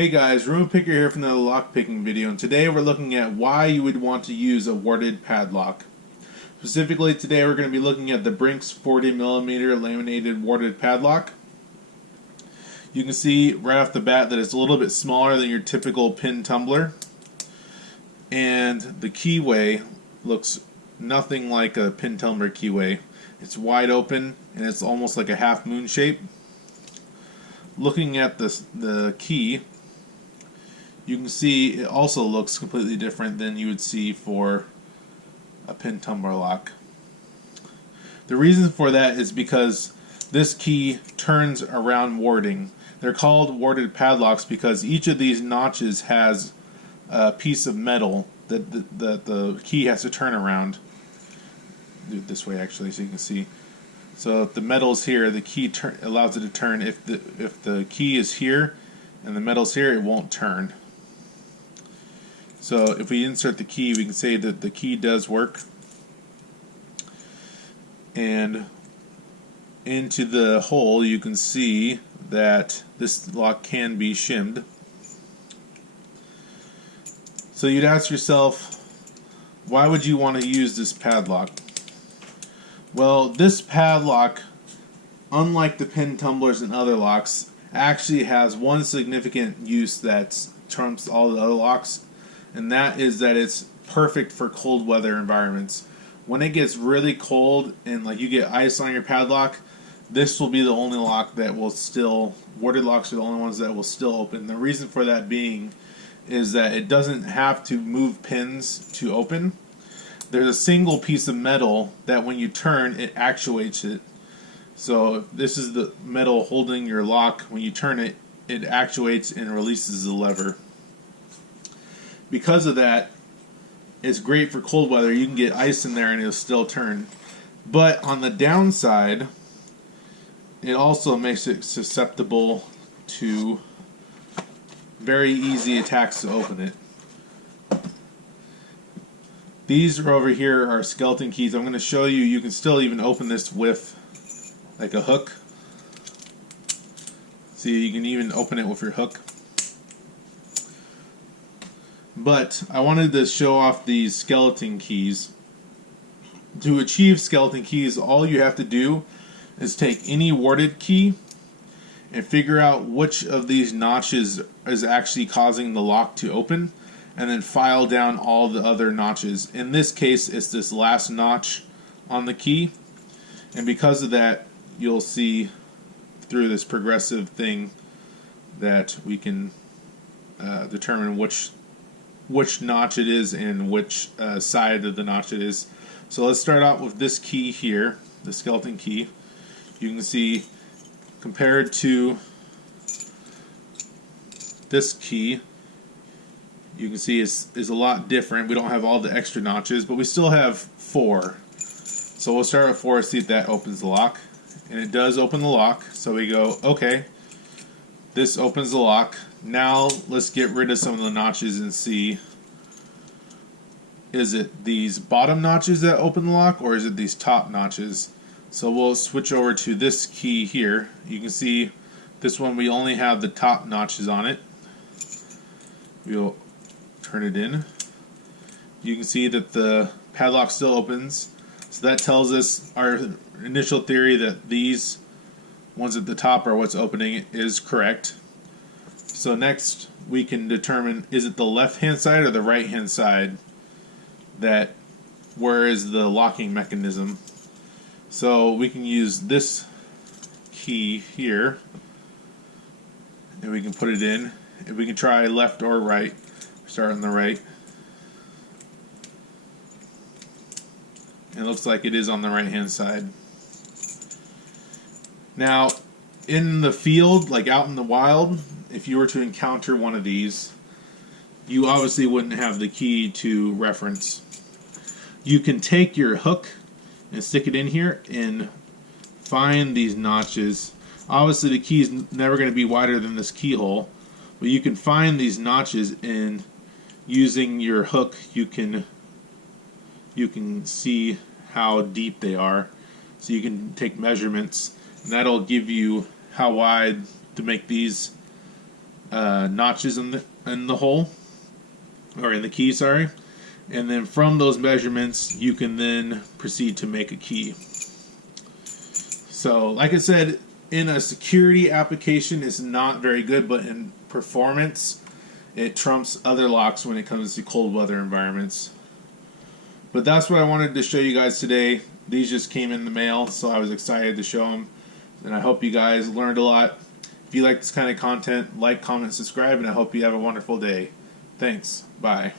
Hey guys, RoonPicker here from the lockpicking video, and today we're looking at why you would want to use a warded padlock. Specifically today we're going to be looking at the Brinks 40mm laminated warded padlock. You can see right off the bat that it's a little bit smaller than your typical pin tumbler, and the keyway looks nothing like a pin tumbler keyway. It's wide open and it's almost like a half moon shape. Looking at the key, you can see it also looks completely different than you would see for a pin tumbler lock. The reason for that is because this key turns around warding. They're called warded padlocks because each of these notches has a piece of metal that the key has to turn around. Do it this way actually so you can see. So if the metal's here, the key allows it to turn. If the key is here and the metal's here, it won't turn. So if we insert the key, we can say that the key does work. And into the hole, you can see that this lock can be shimmed. So you'd ask yourself, why would you want to use this padlock? Well, this padlock, unlike the pin tumblers and other locks, actually has one significant use that trumps all the other locks, and that is that it's perfect for cold weather environments. When it gets really cold and like you get ice on your padlock, this will be the only lock that will still, warded locks are the only ones that will still open. The reason for that being is that it doesn't have to move pins to open. There's a single piece of metal that when you turn, it actuates it. So if this is the metal holding your lock, when you turn it, it actuates and releases the lever. Because of that, it's great for cold weather. You can get ice in there and it'll still turn. But on the downside, it also makes it susceptible to very easy attacks to open it. These are over here are skeleton keys. I'm going to show you, you can still even open this with like a hook. See, you can even open it with your hook. But I wanted to show off these skeleton keys. To achieve skeleton keys, all you have to do is take any warded key and figure out which of these notches is actually causing the lock to open, and then file down all the other notches. In this case, it's this last notch on the key, and because of that, you'll see through this progressive thing that we can determine which notch it is and which side of the notch it is. So let's start out with this key here, the skeleton key. You can see compared to this key, you can see is a lot different. We don't have all the extra notches, but we still have 4. So we'll start with 4, see if that opens the lock. And it does open the lock. So we go, okay, this opens the lock. Now let's get rid of some of the notches and see, is it these bottom notches that open the lock, or is it these top notches? So we'll switch over to this key here. You can see this one, we only have the top notches on it. We'll turn it in. You can see that the padlock still opens. So that tells us our initial theory that these ones at the top are what's opening it is correct. So next we can determine, is it the left hand side or the right hand side that where is the locking mechanism. So we can use this key here and we can put it in, and we can try left or right. Start on the right. It looks like it is on the right hand side. Now in the field, like out in the wild, if you were to encounter one of these, you obviously wouldn't have the key to reference. You can take your hook and stick it in here and find these notches. Obviously the key is never going to be wider than this keyhole, but you can find these notches, and using your hook you can see how deep they are. So you can take measurements, and that'll give you how wide to make these notches in the hole, or in the key, sorry. And then from those measurements, you can then proceed to make a key. So, like I said, in a security application, it's not very good, but in performance, it trumps other locks when it comes to cold weather environments. But that's what I wanted to show you guys today. These just came in the mail, so I was excited to show them. And I hope you guys learned a lot. If you like this kind of content, like, comment, subscribe, and I hope you have a wonderful day. Thanks. Bye.